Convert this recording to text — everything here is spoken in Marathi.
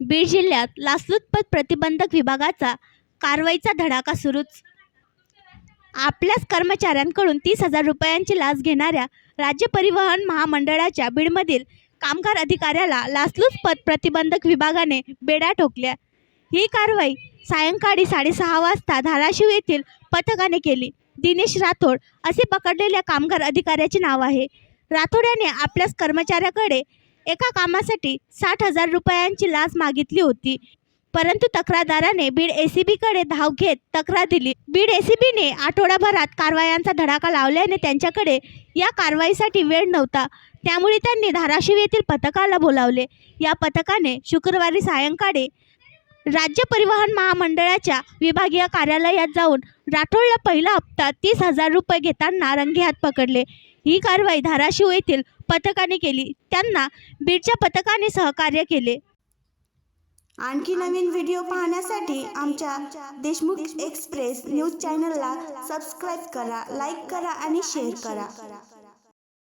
बीड जिल्ह्यात लाचलुचपत प्रतिबंधक विभागाचा कारवाईचा धडाका सुरूच. आपल्याच कर्मचाऱ्यांकडून 30,000 रुपयांची लाच घेणाऱ्या राज्य परिवहन महामंडळाच्या बीडमधील कामगार अधिकाऱ्याला लाचलुचपत प्रतिबंधक विभागाने बेड्या ठोकल्या. ही कारवाई सायंकाळी 6:30 वाजता धाराशिव येथील पथकाने केली. दिनेश राठोड असे पकडलेल्या कामगार अधिकाऱ्याचे नाव आहे. राठोड याने आपल्याच कर्मचाऱ्याकडे एका कामासाठी 60,000 रुपयांची लाच मागितली होती, परंतु तक्रारदाराने बीड एसीबीकडे धाव घेत तक्रार दिली. बीड एसीबीने आठवडाभरात कारवायांचा धडाका लावल्याने त्यांच्याकडे या कारवाईसाठी वेळ नव्हता. त्यामुळे त्यांनी धाराशिव येथील पथकाला बोलावले. या पथकाने शुक्रवारी सायंकाळी राज्य परिवहन महामंडळाच्या विभागीय कार्यालयात जाऊन राठोडला पहिला हप्ता 30,000 रुपये घेताना रंगेहात पकडले. ही कारवाई धाराशिव येथील पथकाने केली. त्यांना बीडच्या पथकाने सहकार्य केले. आणखी नवीन व्हिडिओ पाहण्यासाठी आमच्या देशमुख एक्सप्रेस न्यूज चॅनलला सबस्क्राईब करा, लाईक करा आणि शेअर करा.